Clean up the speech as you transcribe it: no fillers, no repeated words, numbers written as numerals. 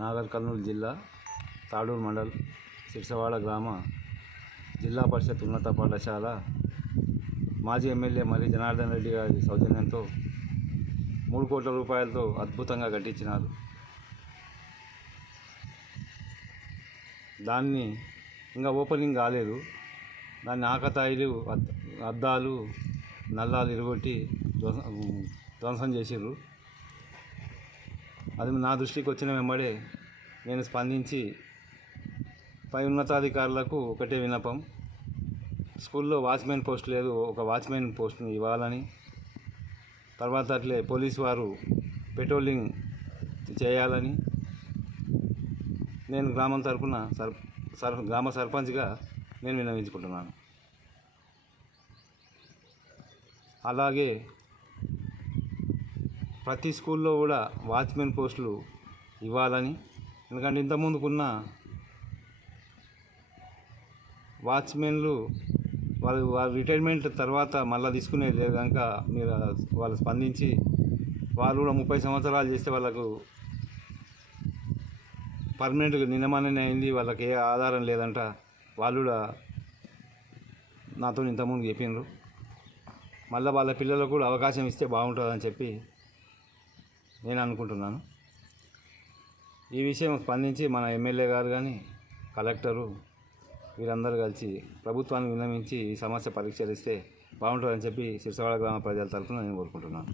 నాగర్ కర్నూలు జిల్లా తాడూరు మండల్ సిర్సవాడ గ్రామ జిల్లా పరిషత్ ఉన్నత పాఠశాల మాజీ ఎమ్మెల్యే మరి జనార్దన్ రెడ్డి గారి సౌజన్యంతో 3 కోట్ల రూపాయలతో అద్భుతంగా కట్టించినారు. దాన్ని ఇంకా ఓపెనింగ్ కాలేదు. దాన్ని ఆకతాయిలు అద్దాలు నల్లాలు ఇరగొట్టి ధ్వంసం చేసిర్రు. అది నా దృష్టికి వచ్చిన వెంబడే నేను స్పందించి పై ఉన్నతాధికారులకు ఒకటే విన్నపం, స్కూల్లో వాచ్మెన్ పోస్ట్ లేదు, ఒక వాచ్మెన్ పోస్ట్ని ఇవ్వాలని, తర్వాత అట్లే పోలీసు వారు పెట్రోలింగ్ చేయాలని నేను గ్రామం తరఫున గ్రామ సర్పంచ్గా నేను విన్నవించుకుంటున్నాను. అలాగే ప్రతి స్కూల్లో కూడా వాచ్మెన్ పోస్టులు ఇవ్వాలని, ఎందుకంటే ఇంతకుముందుకున్న వాచ్మెన్లు వాళ్ళు రిటైర్మెంట్ తర్వాత మళ్ళీ తీసుకునేది లేదు కనుక వాళ్ళు స్పందించి వాళ్ళు కూడా 30 సంవత్సరాలు చేస్తే వాళ్ళకు పర్మనెంట్గా నియమనం అయింది, వాళ్ళకి ఏ ఆధారం లేదంట. వాళ్ళు కూడా నాతో ఇంతకుముందు చెప్పిండ్రు. మళ్ళీ వాళ్ళ పిల్లలకు కూడా అవకాశం ఇస్తే బాగుంటుందని చెప్పి నేను అనుకుంటున్నాను. ఈ విషయం స్పందించి మన ఎమ్మెల్యే గారు కానీ కలెక్టరు వీరందరూ కలిసి ప్రభుత్వాన్ని విన్నవించి ఈ సమస్య పరిష్కరిస్తే బాగుంటుందని చెప్పి సిర్సవాడ గ్రామ ప్రజల తరఫున నేను కోరుకుంటున్నాను.